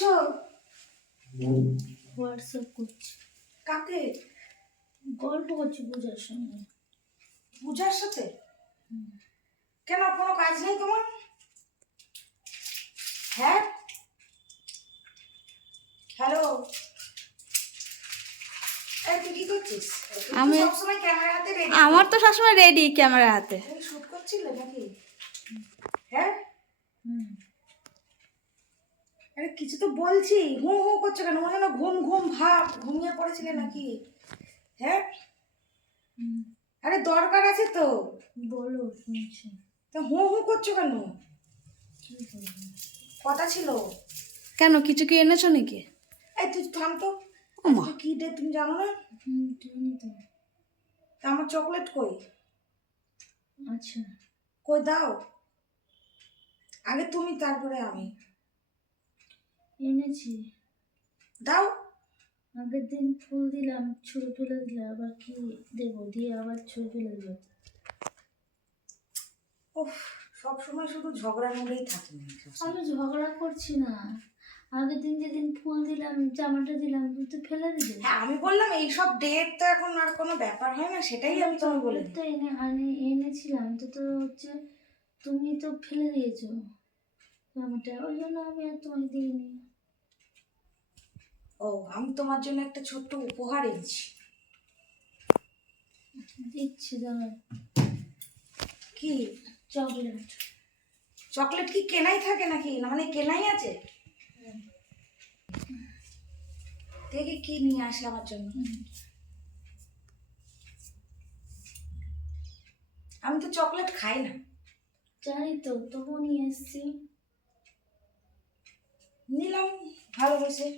করছ? হোয়াটসঅ্যাপ করছি। কাকে? গল্প করছি পূজার সঙ্গে। পূজার সাথে? কেন কোনো কাজ নেই তোমার? হ্যাঁ? হ্যালো? এই তুই কি করছিস? আমি আমি- সবসময় ক্যামেরা হাতে রেডি আমার তো সবসময় রেডি ক্যামেরার হাতে। শুট করছিলে নাকি? হ্যাঁ? হুম। আরে কিছু তো বলছি হু হু করছ কেন? মনে হয় ঘুম ঘুম ভাব ঘুমিয়ে পড়েছিলে নাকি? হ্যাঁ? আরে দরকার আছে তো। বলো শুনছি। তা হু হু করছ কেন? কথা ছিল। কেন কিছু কি এনেছো নাকি? এই তুই থাম তো। কি ডে তুমি জানো না? আমার চকলেট কই? আচ্ছা। কই দাও। আগে তুমি তারপরে আমি। এনেছি। দাও। আগের দিন ফুল দিলাম ছুঁড়ে ফেলে দিলে আবার কি দেবো? দিয়ে আবার ছুঁড়ে ফেলে দিল উফ সব সময় শুধু ঝগড়া মুড়েই থাকি আমি ঝগড়া করছি না। আগের দিন যেদিন ফুল দিলাম জামাটা দিলাম তুই তো ফেলে দিলি। হ্যাঁ আমি বললাম এইসব ডেট তো এখন আর কোনো ব্যাপার হয় না সেটাই আমি তোমায় বলে তো এনে আনে এনেছিলাম তো তো হচ্ছে তুমি তো ফেলে দিয়েছ জামাটা ওই জন্য আমি আর তোমায় দিইনি। ও আমি তোমার জন্য একটা ছোট্ট উপহার এনেছি। দিচ্ছি দাঁড়া কি? চকলেট। চকলেট কি কেনাই থাকে নাকি? না মানে কেনাই আছে? দেখি কি নিয়ে আসে আমার জন্য। আমি তো চকলেট খাই না। জানি তো তবু নিয়ে এসছি। নিলাম ভালোবেসে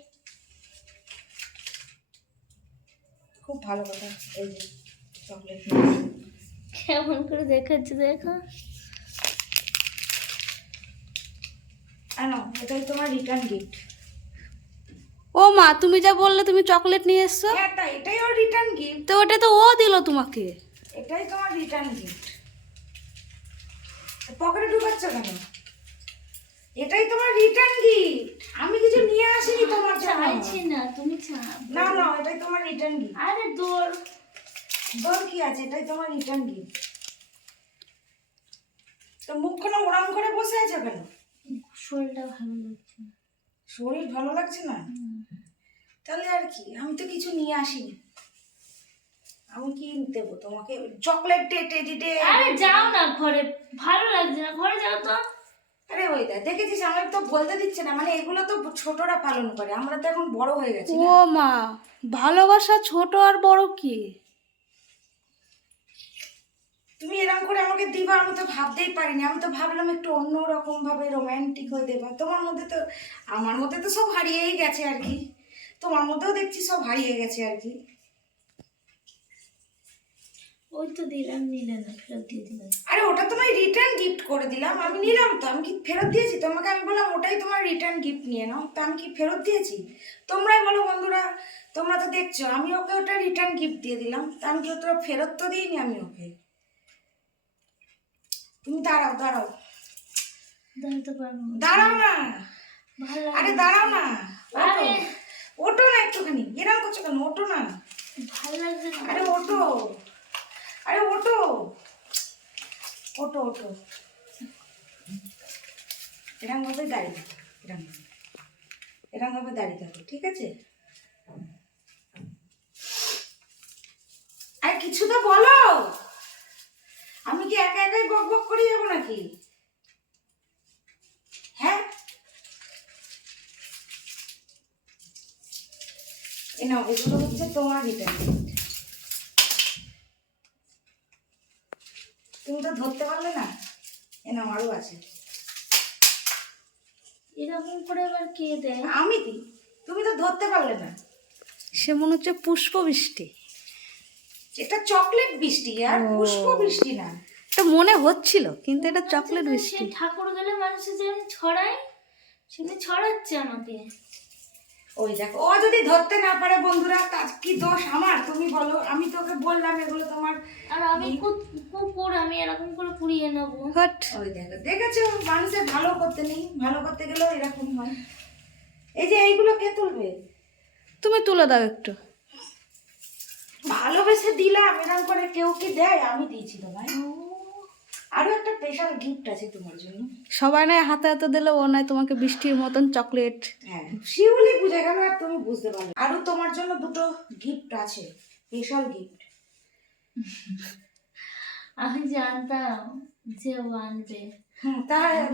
খুব ভালো কথা এই যে চকলেট কেমন করে দেখাচ্ছে দেখো। আনো এটাই তোমার রিটার্ন গিফট ও মা তুমি যা বললে তুমি চকলেট নিয়ে এসছো। হ্যাঁ এটাই ওর রিটার্ন গিফট তো ওটা তো ও দিল তোমাকে। এটাই তোমার রিটার্ন গিফট পকেটে ঢুকাচ্ছ কেন? এটাই তোমার রিটার্ন গিফট আমি কিছু নিয়ে আসিনি তোমার জন্য। চাইছি না তুমি চা না না এটাই তোমার রিটার্ন গিফট আরে দৌড় তোর কি আছে? এটাই তোমার রিটার্ন গিফট তো মুখখানা ওরাম করে বসে আছে কেন? শরীরটা ভালো লাগছে না। শরীর ভালো লাগছে না? তাহলে আর কি আমি তো কিছু নিয়ে আসিনি। আমি কি দেবো তোমাকে? চকলেট ডে টেডি ডে আরে যাও না ঘরে ভালো লাগছে না। ঘরে যাও তো। আরে ওই দা দেখেছিস? আমার তো বলতে দিচ্ছে না। মানে এগুলো তো ছোটরা পালন করে। আমরা তো এখন বড় হয়ে গেছি ও মা ভালোবাসা ছোট আর বড় কি? তুমি এরকম করে আমাকে দিবা আমি তো ভাবতেই পারিনি। আমি তো ভাবলাম একটু অন্য রকম ভাবে রোমান্টিক হয়ে দেবা। তোমার মধ্যে তো আমার মধ্যে তো সব হারিয়েই গেছে আর কি। তোমার মধ্যেও দেখছি সব হারিয়ে গেছে আর কি। ওই তো দিলাম নিলে না ফেরত দিয়ে দিলাম। আরে তোমায় রিটার্ন গিফট করে দিলাম। আমি নিলাম তো আমি কি ফেরত দিয়েছি? তোমাকে আমি বললাম ওটাই তোমার রিটার্ন গিফট নিয়ে নাও। তো আমি কি ফেরত দিয়েছি? তোমরাই বলো বন্ধুরা তোমরা তো দেখছ আমি ওকে ওটা রিটার্ন গিফট দিয়ে দিলাম। তা আমি কি ওটা ফেরত তো দিইনি আমি ওকে? তুমি দাঁড়াও দাঁড়াও। দাঁড়াতে পারব দাঁড়াও না। আরে দাঁড়াও না। ওটো না একটুখানি। এরকম করছ কেন? ওটো না। ভালো লাগছে আরে ওটো আরে ওঠো। ওঠো ওঠো এরকম ভাবে দাঁড়িয়ে থাকো এরকম ভাবে। দাঁড়িয়ে থাকো, ঠিক আছে? আর কিছু তো বলো। আমি কি একা একাই বক বক করে যাব নাকি? হ্যাঁ? এ নাও, এগুলো হচ্ছে তোমার রিটার্ন তুমি তো ধরতে পারলে না এ নাও আরও আছে। এরকম করে আবার কে দেয়? আমি দিই তুমি তো ধরতে পারলে না। সে মনে হচ্ছে পুষ্প বৃষ্টি এটা চকলেট বৃষ্টি আর পুষ্প বৃষ্টি না। এটা মনে হচ্ছিল কিন্তু এটা চকলেট বৃষ্টি ঠাকুর গেলে মানুষের যে ছড়ায় সেটা ছড়াচ্ছে আমাকে। ওই দেখো ও যদি ধরতে না পারে বন্ধুরা তার কি দোষ আমার? তুমি বলো আমি তোকে বললাম এগুলো তোমার আর আমি কুকুর আমি এরকম করে পুড়িয়ে নেব। হট। ওই দেখো দেখেছ? মানুষের ভালো করতে নেই ভালো করতে গেলেও এরকম হয়। এই যে এইগুলো কে তুলবে? তুমি তুলে দাও একটু। ভালোবেসে দিলাম এরকম করে কেউ কি দেয়? আমি দিয়েছি তোমায় আরও একটা স্পেশাল গিফট আছে তোমার জন্য। সবাই নয় হাতে হাতে দিলে ও নয় তোমাকে বৃষ্টির মতন চকলেট হ্যাঁ শিউলি বুঝে গেল আর তুমি বুঝতে পারলে আরও তোমার জন্য দুটো গিফট আছে স্পেশাল গিফট আমি জানতাম যে ও আনবে।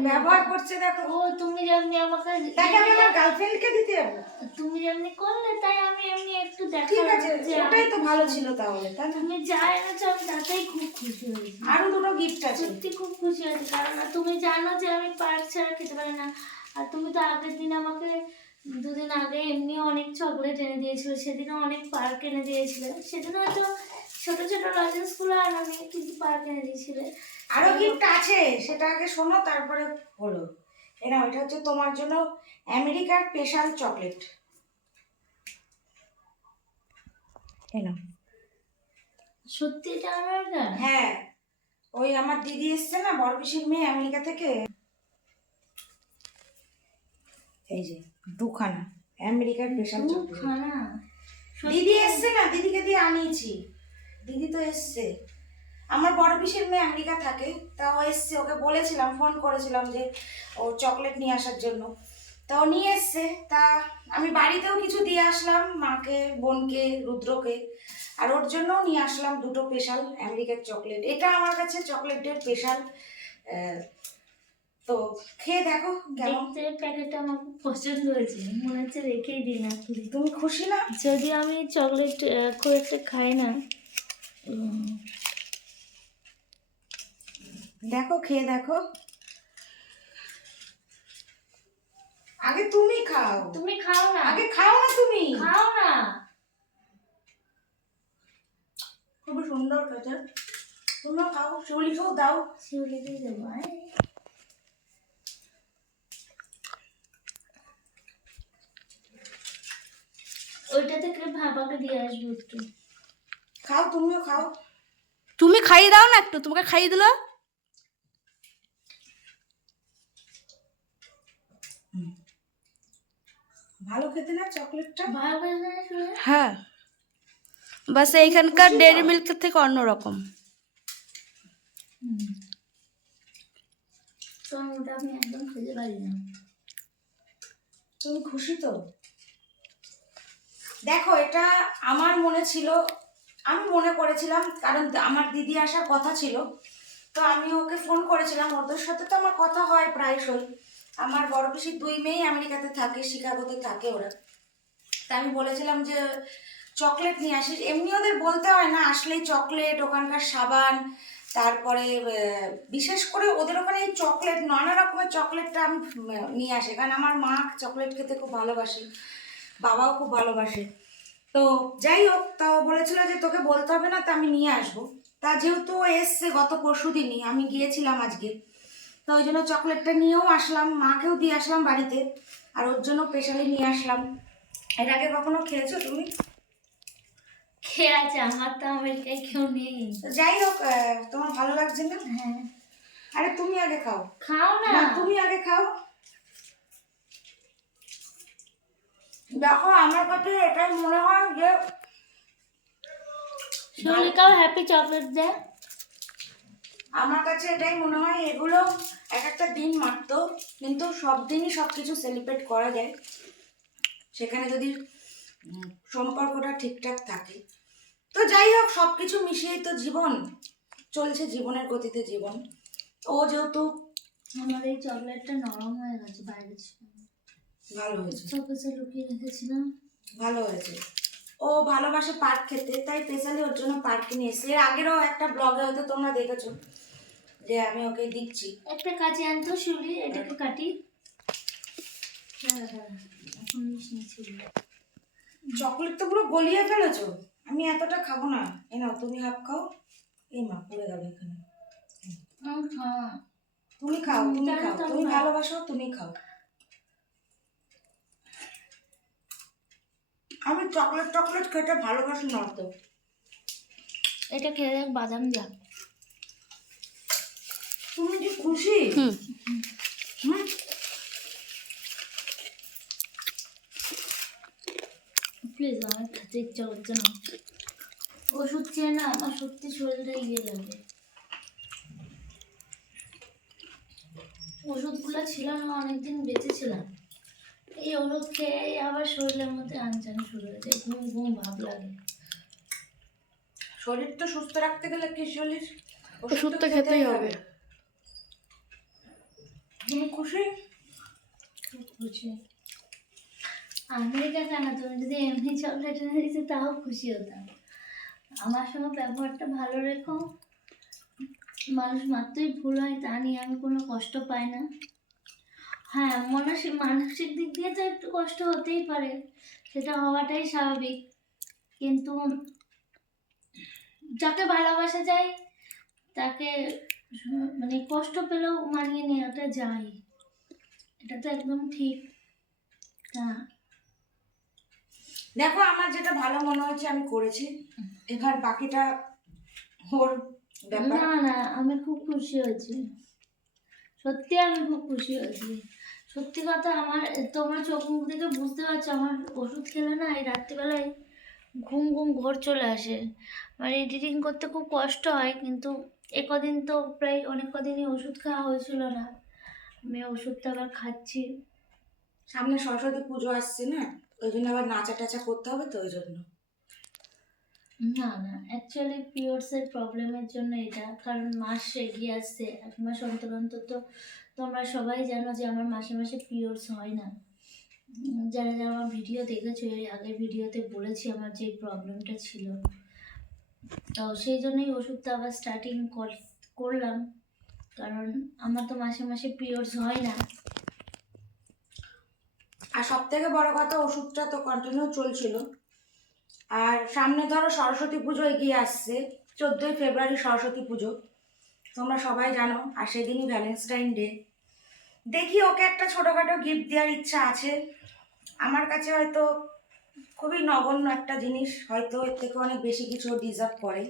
ব্যবহার করছে দেখো। ও তুমি যেমনি আমাকে তাকে আমি আমার গার্লফ্রেন্ডকে দিতে যাব। তুমি যেমনি করলে তাই আমি এমনি একটু ঠিক আছে ওটাই তো ভালো ছিল তাহলে তাই তুমি যা এনেছো আমি তাতেই খুব খুশি হয়েছি। আরও দুটো গিফট আছে। সত্যি খুব খুশি হয়েছি কারণ তুমি জানো যে আমি পার্ক ছাড়া খেতে পারি না। আর তুমি তো আগের দিন আমাকে দুদিন আগে এমনি অনেক চকলেট এনে দিয়েছিল সেদিনও অনেক পার্ক এনে দিয়েছিলে। সেদিন হয়তো ছোট ছোট লজেন্সগুলো আর আমি কিন্তু পার্ক এনে দিয়েছিলে আরও গিফট আছে সেটা আগে শোনো তারপরে হলো। এটা হচ্ছে তোমার জন্য আমেরিকার স্পেশাল চকলেট। এনো সত্যি এটা আমার না হ্যাঁ ওই আমার দিদি এসছে না বড় পিসির মেয়ে আমেরিকা থেকে? এই যে দুখানা আমেরিকার স্পেশাল চকলেট। খানা দিদি এসছে না দিদিকে দিয়ে আনিয়েছি। দিদি তো এসছে। আমার বড় পিসের মেয়ে আমেরিকা থাকে তা ও এসছে ওকে বলেছিলাম ফোন করেছিলাম যে ও চকলেট নিয়ে আসার জন্য। তা ও নিয়ে এসছে তা আমি বাড়িতেও কিছু দিয়ে আসলাম মাকে বোনকে রুদ্রকে আর ওর জন্যও নিয়ে আসলাম দুটো স্পেশাল আমেরিকার চকলেট এটা আমার কাছে চকলেটের স্পেশাল তো খেয়ে দেখো কেমন। প্যাকেটটা আমার খুব পছন্দ হয়েছে মনে হচ্ছে রেখেই দিই না। তুমি খুশি না? যদি আমি চকলেট খুব একটা খাই না দেখো খেয়ে দেখো। আগে তুমি খাও। তুমি খাও না। আগে খাও না তুমি। খাও না। খুবই সুন্দর খেতে। তোমরা খাও শিউলিকেও দাও। শিউলি দিয়ে দেবো আয়। ওইটা থেকে ভাবাকে দিয়ে আসব একটু। খাও তুমিও খাও। তুমি খাইয়ে দাও না একটু তোমাকে খাইয়ে দিল। ভালো খেতে না চকলেটটা? হ্যাঁ। বাস এইখানকার ডেয়ারি মিল্কের থেকে অন্যরকম তুমি খুশি তো? দেখো এটা আমার মনে ছিল আমি মনে করেছিলাম, কারণ আমার দিদি আসার কথা ছিল, তো আমি ওকে ফোন করেছিলাম, ওদের সাথে তো আমার কথা হয় প্রায়শই। আমার বড় পিসির দুই মেয়ে আমেরিকাতে থাকে, শিকাগোতে থাকে ওরা। তা আমি বলেছিলাম যে, চকলেট নিয়ে আসিস। এমনি ওদের বলতে হয় না, আসলেই চকলেট, ওখানকার সাবান, তারপরে বিশেষ করে ওদের ওখানে এই চকলেট, নানা রকমের চকলেটটা আমি নিয়ে আসি। কারণ আমার মা চকলেট খেতে খুব ভালোবাসে, বাবাও খুব ভালোবাসে। তো যাই হোক তাও বলেছিল যে তোকে বলতে হবে না তা আমি নিয়ে আসব। তা যেহেতু এসছে গত পরশু দিনই আমি গিয়েছিলাম আজকে। তো ওই জন্য চকলেটটা নিয়েও আসলাম মাকেও দিয়ে আসলাম বাড়িতে আর ওর জন্য স্পেশালি নিয়ে আসলাম। এর আগে কখনো খেয়েছো তুমি? খেয়ে আছে আমার তো আমেরিকায় কেউ নেই। তো যাই হোক তোমার ভালো লাগছে না? হ্যাঁ। আরে তুমি আগে খাও। খাও না তুমি আগে খাও। দেখো আমার কাছে এটাই মনে হয় যে শিউলিকাও হ্যাপি চকলেট দেয়। আমার কাছে এটাই মনে হয় এগুলো এক একটা দিন মাত্র কিন্তু সব দিনই সব কিছু সেলিব্রেট করা যায়। সেখানে যদি সম্পর্কটা ঠিকঠাক থাকে। তো যাই হোক সব কিছু মিশিয়েই তো জীবন চলছে জীবনের গতিতে জীবন। ও যেহেতু আমার এই চকলেটটা নরম হয়ে গেছে বাইরে ছিল। ভালো হয়েছে। চোখে লুকিয়ে রেখেছিলাম। ভালো হয়েছে। ও ভালোবাসে পার্ক খেতে তাই স্পেশালি ওর জন্য পার্কে নিয়ে এসেছি। এর আগেরও একটা ব্লগে হয়তো তোমরা দেখেছ যে আমি ওকে দিচ্ছি। একটা কাজে আনতো শিউলি এটাকে কাটি। হ্যাঁ হ্যাঁ চকলেট তো পুরো গলিয়ে ফেলেছো। আমি এতটা খাব না। এ নাও তুমি হাফ খাও। এই মা পড়ে গেল এখানে। তুমি খাও তুমি খাও। তুমি ভালোবাসো তুমি খাও। আমি চকলেট টকলেট খেতে ভালোবাসি না। তো। এটা খেয়ে দেখ বাদাম যা। তুমি যে খুশি? হুম। হুম। প্লিজ আমার খেতে ইচ্ছা করছে না। ওষুধ খেয়ে না আমার সত্যি শরীরটা ইয়ে লাগে। ওষুধগুলো ছিল না অনেকদিন বেঁচেছিলাম এই ওষুধ খেয়ে আবার শরীরের মধ্যে আনচান শুরু হয়েছে ঘুম ঘুম ভাব লাগে। শরীর তো সুস্থ রাখতে গেলে কি শরীর ওষুধ তো খেতেই হবে? তুমি খুশি? খুশি। আমেরিকা কেন তুমি যদি এমনি চকলেট এনে দিতে তাও খুশি হতাম। আমার সঙ্গে ব্যবহারটা ভালো রেখো। মানুষ মাত্রই ভুল হয় তা নিয়ে আমি কোনো কষ্ট পাই না। হ্যাঁ মানসিক মানসিক দিক দিয়ে তো একটু কষ্ট হতেই পারে। সেটা হওয়াটাই স্বাভাবিক। কিন্তু যাকে ভালোবাসা যায় তাকে মানে কষ্ট পেলেও মানিয়ে নেওয়াটা যায়। এটা তো একদম ঠিক। হ্যাঁ দেখো আমার যেটা ভালো মনে হয়েছে আমি করেছি। এবার বাকিটা ওর ব্যাপার। না না আমি খুব খুশি হয়েছি। সত্যি আমি খুব খুশি হয়েছি। সত্যি কথা আমার তোমরা চোখ মুখ দেখে বুঝতে পারছ আমার ওষুধ খেলে না এই রাত্রিবেলায় ঘুম ঘুম ঘর চলে আসে। মানে এডিটিং করতে খুব কষ্ট হয় কিন্তু এ কদিন তো প্রায় অনেক কদিনই ওষুধ খাওয়া হয়েছিল না। আমি ওষুধটা আবার খাচ্ছি। সামনে সরস্বতী পুজো আসছে না ওই জন্য আবার নাচা টাচা করতে হবে তো ওই জন্য। না না অ্যাকচুয়ালি পিরিয়ডসের প্রবলেমের জন্য এটা কারণ মাস এগিয়ে আসছে এক মাস অন্তর অন্তর তো তোমরা সবাই জানো যে আমার মাসে মাসে পিরিয়ডস হয় না। যারা যারা আমার ভিডিও দেখেছ, এর আগের ভিডিওতে বলেছি আমার যে প্রবলেমটা ছিল। তো সেই জন্যই ওষুধটা আবার স্টার্টিং করলাম। কারণ আমার তো মাসে মাসে পিরিয়ডস হয় না। আর সব থেকে বড় কথা, ওষুধটা তো কন্টিনিউ চলছিল। আর সামনে ধরো সরস্বতী পুজো এগিয়ে আসছে, চোদ্দোই ফেব্রুয়ারি সরস্বতী পুজো। তোমরা সবাই জানো, আর সেদিনই ভ্যালেন্টাইন ডে দেখি ওকে একটা ছোটোখাটো গিফট দেওয়ার ইচ্ছা আছে। আমার কাছে হয়তো খুবই নগণ্য একটা জিনিস হয়তো এর থেকে অনেক বেশি কিছু ডিজার্ভ করে।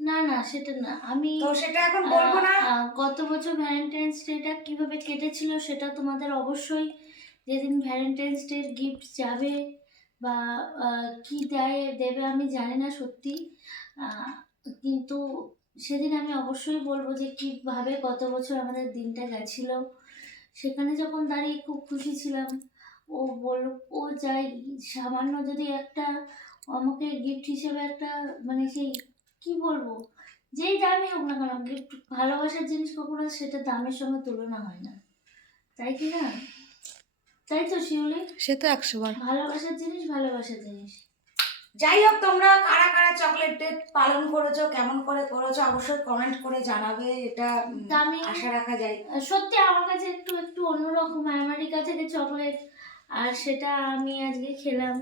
না না সেটা না। আমি তো সেটা এখন বলব না। গত বছর ভ্যালেন্টাইন্স ডেটা কীভাবে কেটেছিল সেটা তোমাদের অবশ্যই যেদিন ভ্যালেন্টাইন্স ডের গিফট যাবে বা কি দেয় দেবে আমি জানি না সত্যি। কিন্তু সেদিন আমি অবশ্যই বলব যে কীভাবে গত বছর আমাদের দিনটা গেছিল। সেখানে যখন দাঁড়িয়ে খুব খুশি ছিলাম ও বল ও যাই সামান্য যদি একটা আমাকে গিফট হিসেবে একটা মানে সেই কি বলব যেই দামই হোক না কেন গিফট ভালোবাসার জিনিস কখনো সেটা দামের সঙ্গে তুলনা হয় না। তাই কি না? তাই তো শিউলি? সে তো একশো বার। ভালোবাসার জিনিস ভালোবাসার জিনিস। যাই হোক তোমরা কারা কারা চকলেট ডে পালন করেছ কেমন করে করেছ অবশ্যই কমেন্ট করে জানাবে এটা আমি আশা রাখা যায়। সত্যি আমার কাছে একটু একটু অন্যরকম আমেরিকা থেকে চকলেট আর সেটা আমি আজকে খেলাম।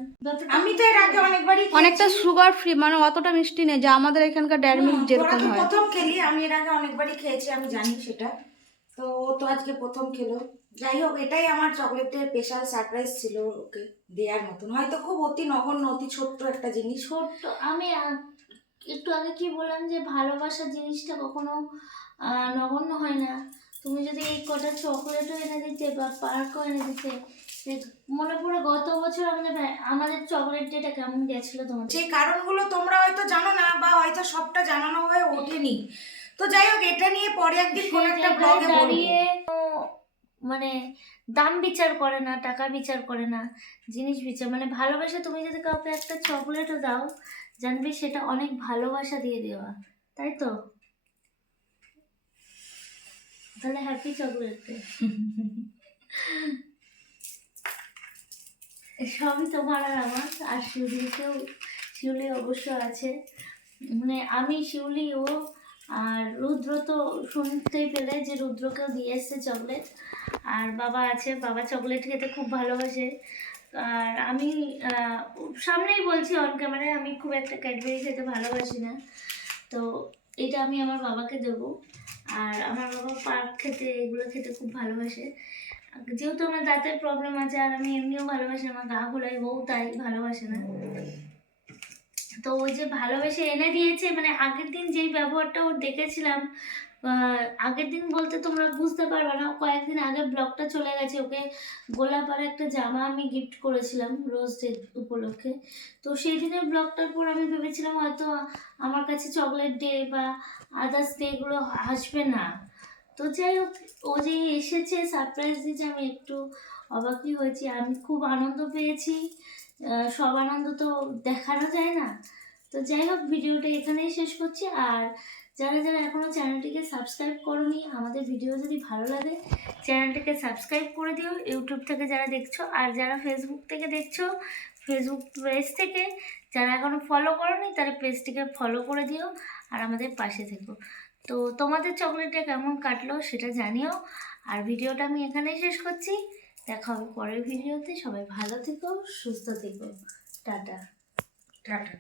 আমি তো এর আগে অনেকবারই অনেকটা সুগার ফ্রি মানে অতটা মিষ্টি নেই যা আমাদের এখানকার ডেয়ারি মিল্ক যেরকম হয়। প্রথম খেলি আমি এর আগে অনেকবারই খেয়েছি আমি জানি সেটা। তো ও তো আজকে প্রথম খেলো। যাই হোক এটাই আমার চকলেটের স্পেশাল সারপ্রাইজ ছিল ওকে দেওয়ার মতন। হয়তো খুব অতি নগণ্য অতি ছোট্ট একটা জিনিস। ছোট্ট আমি একটু আগে কি বললাম যে ভালোবাসার জিনিসটা কখনো নগণ্য হয় না। তুমি যদি এই কটা চকলেটও এনে দিতে বা পার্কও এনে দিতে মনে পড়ে গত বছর আমাদের আমাদের চকলেট ডেটা কেমন গেছিল তোমার সেই কারণগুলো তোমরা হয়তো জানো না বা হয়তো সবটা জানানো হয়ে ওঠেনি। তো যাই হোক এটা নিয়ে পরে একদিন কোন একটা ব্লগে দাঁড়িয়ে মানে দাম বিচার করে না, টাকা বিচার করে না, জিনিস বিচার মানে ভালোবাসা তুমি যদি কাউকে একটা চকলেটও দাও, জানবে সেটা অনেক ভালোবাসা দিয়ে দেওয়া, তাই তো? তাহলে হ্যাপি চকলেট সবই তোমার আর আমার, আর শিউলিকেও শিউলি অবশ্য আছে মানে আমি শিউলি, ও আর রুদ্র তো শুনতেই পেলে যে রুদ্রকেও দিয়ে এসছে চকলেট। আর বাবা আছে, বাবা চকলেট খেতে খুব ভালোবাসে। আর আমি সামনেই বলছি অন ক্যামেরায় আমি খুব একটা ক্যাডবেরি খেতে ভালোবাসি না। তো এটা আমি আমার বাবাকে দেবো। আর আমার বাবা পার্ক খেতে, এগুলো খেতে খুব ভালোবাসে। যেহেতু আমার দাঁতের প্রবলেম আছে, আর আমি এমনিও ভালোবাসি আমার গা গোলাই বউ তাই ভালোবাসে না। তো ওই যে ভালোবেসে এনে দিয়েছে মানে আগের দিন যেই ব্যবহারটা ওর দেখেছিলাম আগের দিন বলতে তোমরা বুঝতে পারবে না, কয়েকদিন আগে ব্লগটা চলে গেছে, ওকে গোলাপ আর একটা জামা আমি গিফট করেছিলাম রোজ ডে উপলক্ষে। তো সেই দিনের ব্লগটার পর আমি ভেবেছিলাম হয়তো আমার কাছে চকলেট ডে বা আদার্স ডেগুলো আসবে না। তো যাই হোক, ও যে এসেছে সারপ্রাইজ দিয়েছে আমি একটু অবাকই হয়েছি। আমি খুব আনন্দ পেয়েছি। সব আনন্দ তো দেখানো যায় না। তো যাই হোক, ভিডিওটা এখানেই শেষ করছি। আর যারা যারা এখনও চ্যানেলটিকে সাবস্ক্রাইব করনি, আমাদের ভিডিও যদি ভালো লাগে, চ্যানেলটিকে সাবস্ক্রাইব করে দিও ইউটিউব থেকে যারা দেখছ। আর যারা ফেসবুক থেকে দেখছ, ফেসবুক পেজ থেকে যারা এখনও ফলো করোনি তারা পেজটিকে ফলো করে দিও আর আমাদের পাশে থেকো। তো তোমাদের চকলেটটা কেমন কাটলো সেটা জানিও। আর ভিডিওটা আমি এখানেই শেষ করছি। দেখা হবে পরের ভিডিওতে সবাই ভালো থেকো সুস্থ থেকো। টাটা। টাটা।